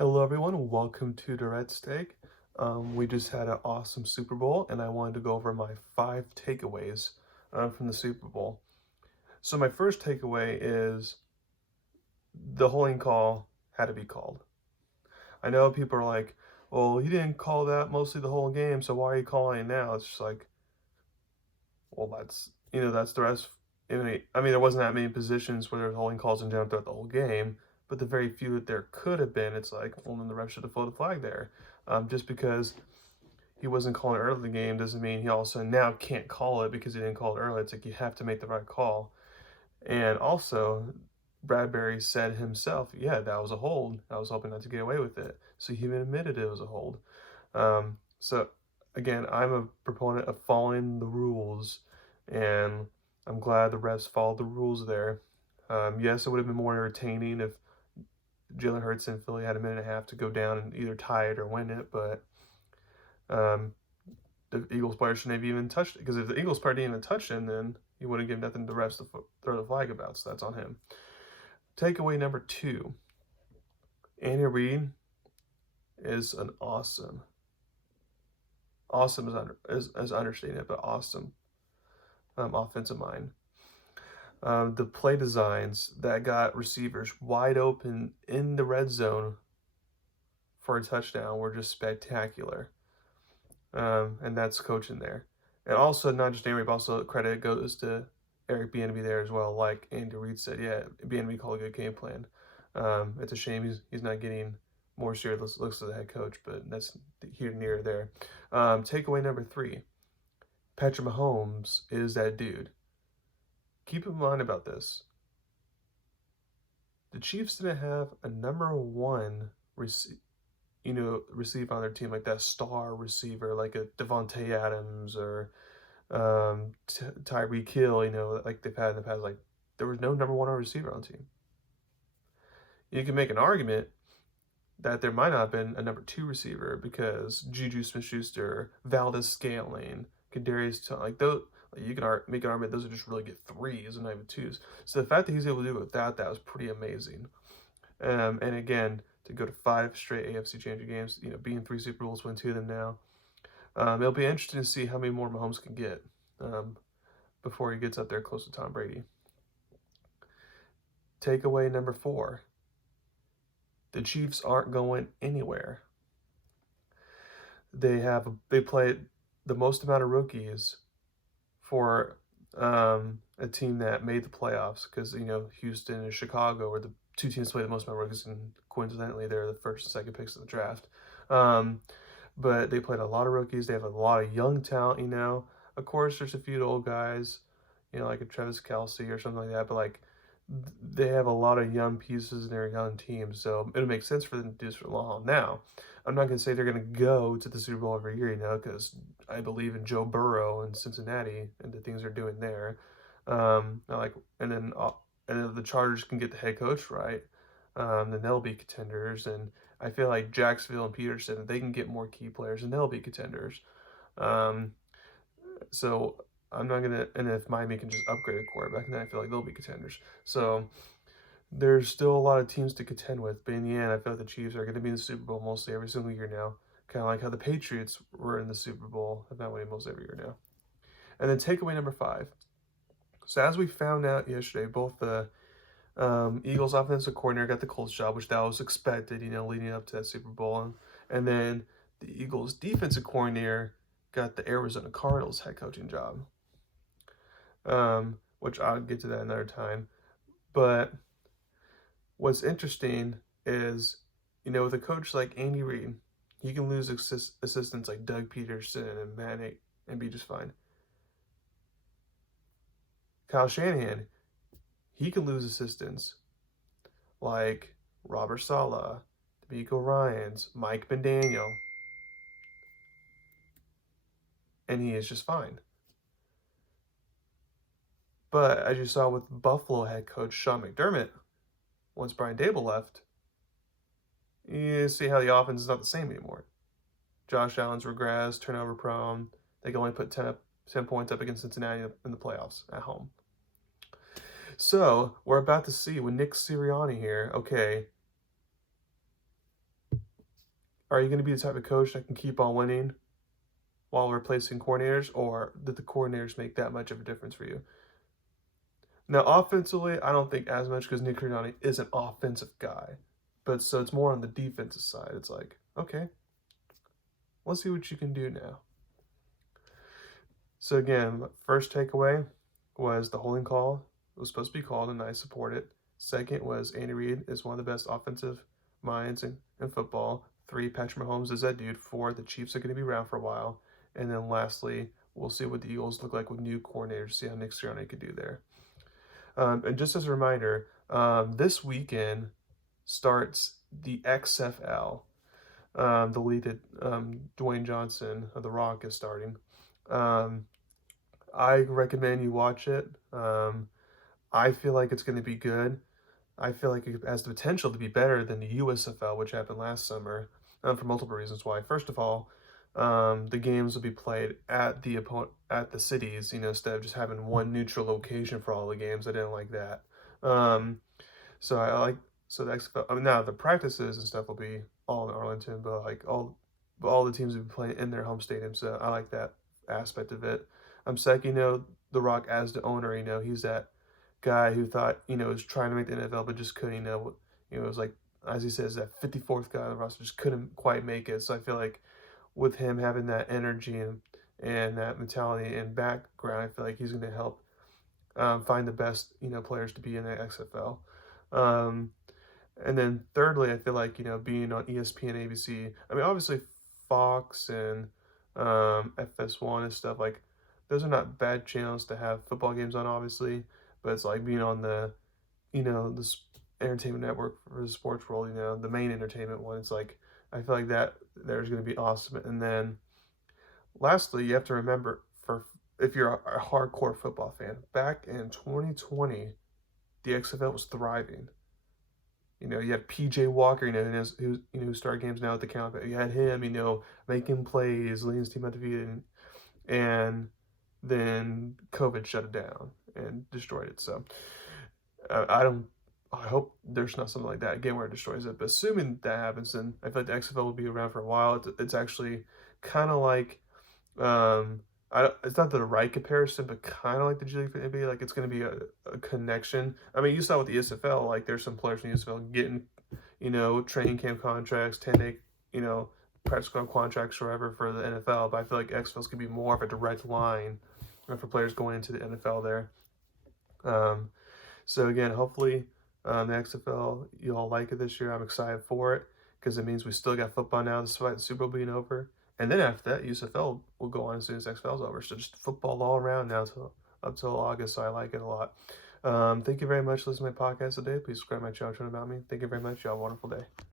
Hello, everyone. Welcome to Durrett Steak. We just had an awesome Super Bowl, and I wanted to go over my 5 takeaways from the Super Bowl. So, my first takeaway is the holding call had to be called. I know people are like, well, he didn't call that mostly the whole game, so why are you calling it now? It's just like, well, that's the rest. I mean, there wasn't that many positions where there was holding calls in general throughout the whole game, but the very few that there could have been, it's like, well, then the ref should have floated the flag there. Just because he wasn't calling it early in the game doesn't mean he also now can't call it because he didn't call it early. It's like you have to make the right call. And also, Bradbury said himself, yeah, that was a hold. I was hoping not to get away with it. So he even admitted it was a hold. So again, I'm a proponent of following the rules, and I'm glad the refs followed the rules there. Yes, it would have been more entertaining if Jalen Hurts and Philly had a minute and a half to go down and either tie it or win it, but um, the Eagles player shouldn't have even touched it because if the Eagles player didn't even touch him, then he wouldn't give nothing to the refs to throw the flag about. So that's on him. Takeaway number 2: Andy Reid is an awesome is understating it, but awesome offensive mind. The play designs that got receivers wide open in the red zone for a touchdown were just spectacular. And that's coaching there. And also, not just Andy Reid, but also credit goes to Eric Bieniemy there as well. Like Andy Reid said, yeah, Bieniemy called a good game plan. It's a shame he's not getting more serious looks as a head coach, but that's here near there. Takeaway number 3: Patrick Mahomes is that dude. Keep in mind about this. The Chiefs didn't have a number one receiver on their team like that star receiver, like a Devontae Adams or Tyreek Hill. Like they've had in the past. Like there was no number one receiver on the team. You can make an argument that there might not have been a number 2 receiver because Juju Smith-Schuster, Valdez Scantling, Kadarius, like those. Like you can make an argument those are just really good threes and not even twos. So the fact that he's able to do it with that was pretty amazing. And again, to go to 5 straight AFC Championship games, being 3 Super Bowls, win 2 of them now. It'll be interesting to see how many more Mahomes can get before he gets up there close to Tom Brady. Takeaway number 4: the Chiefs aren't going anywhere. They played the most amount of rookies for a team that made the playoffs because Houston and Chicago were the 2 teams that played the most amount of rookies, and coincidentally they're the first and second picks of the draft. But they played a lot of rookies. They have a lot of young talent. Of course, there's a few old guys, like a Travis Kelce or something like that. But like, they have a lot of young pieces in their young team, so it'll make sense for them to do this for long haul. Now, I'm not going to say they're going to go to the Super Bowl every year, because I believe in Joe Burrow and Cincinnati and the things they're doing there. Like, and then if the Chargers can get the head coach right, then they'll be contenders. And I feel like Jacksonville and Peterson, they can get more key players, and they'll be contenders. So I'm not gonna, and if Miami can just upgrade a quarterback, then I feel like they'll be contenders. So there's still a lot of teams to contend with, but in the end, I feel like the Chiefs are going to be in the Super Bowl mostly every single year now. Kind of like how the Patriots were in the Super Bowl, if not winning most every year now. And then takeaway number 5. So as we found out yesterday, both the Eagles offensive coordinator got the Colts job, which that was expected, leading up to that Super Bowl, and then the Eagles defensive coordinator got the Arizona Cardinals head coaching job. Which I'll get to that another time. But what's interesting is, with a coach like Andy Reid, he can lose assistants like Doug Peterson and Matt and be just fine. Kyle Shanahan, he can lose assistants like Robert Saleh, D'Amico Ryans, Mike McDaniel, and he is just fine. But as you saw with Buffalo head coach Sean McDermott, once Brian Dable left, you see how the offense is not the same anymore. Josh Allen's regressed, turnover prone. They can only put 10 points up against Cincinnati in the playoffs at home. So we're about to see with Nick Sirianni here, okay, Are you going to be the type of coach that can keep on winning while replacing coordinators, or did the coordinators make that much of a difference for you? Now, offensively, I don't think as much because Nick Sirianni is an offensive guy, but so it's more on the defensive side. It's like, okay, let's see what you can do now. So again, first takeaway was the holding call was supposed to be called, and I support it. Second was Andy Reid is one of the best offensive minds in football. 3, Patrick Mahomes is that dude. 4, the Chiefs are going to be around for a while. And then lastly, we'll see what the Eagles look like with new coordinators, see how Nick Sirianni could do there. And just as a reminder, this weekend starts the XFL. The lead that Dwayne Johnson of The Rock is starting. I recommend you watch it. I feel like it's going to be good. I feel like it has the potential to be better than the USFL, which happened last summer, for multiple reasons why. First of all, the games will be played at the cities, instead of just having one neutral location for all the games. I didn't like that. Um, so I like so the XFL. I mean, now the practices and stuff will be all in Arlington, but like all the teams will be playing in their home stadium. So I like that aspect of it. Second, The Rock as the owner, he's that guy who thought, was trying to make the NFL but just couldn't, it was like, as he says, that 54th guy on the roster just couldn't quite make it. So I feel like with him having that energy and that mentality and background, I feel like he's going to help find the best, players to be in the XFL. Um, and then thirdly, I feel like, being on ESPN, ABC, I mean, obviously Fox and FS1 and stuff, like, those are not bad channels to have football games on, obviously, but it's like being on the, entertainment network for the sports world, the main entertainment one. It's like, I feel like that there's going to be awesome. And then lastly, you have to remember, for if you're a hardcore football fan, back in 2020, the XFL was thriving. You had PJ Walker, who started games now at the count, but you had him, making plays, leading his team undefeated, and then COVID shut it down and destroyed it. So I hope there's not something like that again where it destroys it. But assuming that happens, then I feel like the XFL will be around for a while. It's actually kind of like, it's not the right comparison, but kind of like the G League for the NBA. Like it's going to be a connection. I mean, you saw with the USFL, like there's some players in the USFL getting, training camp contracts, 10-day, practice squad contracts, forever for the NFL. But I feel like XFL's going to be more of a direct line for players going into the NFL there. So again, hopefully the XFL, you all like it this year. I'm excited for it because it means we still got football now despite the Super Bowl being over. And then after that, USFL will go on as soon as XFL is over. So just football all around now up till August. So I like it a lot. Thank you very much for listening to my podcast today. Please subscribe to my channel, about me. Thank you very much. You have a wonderful day.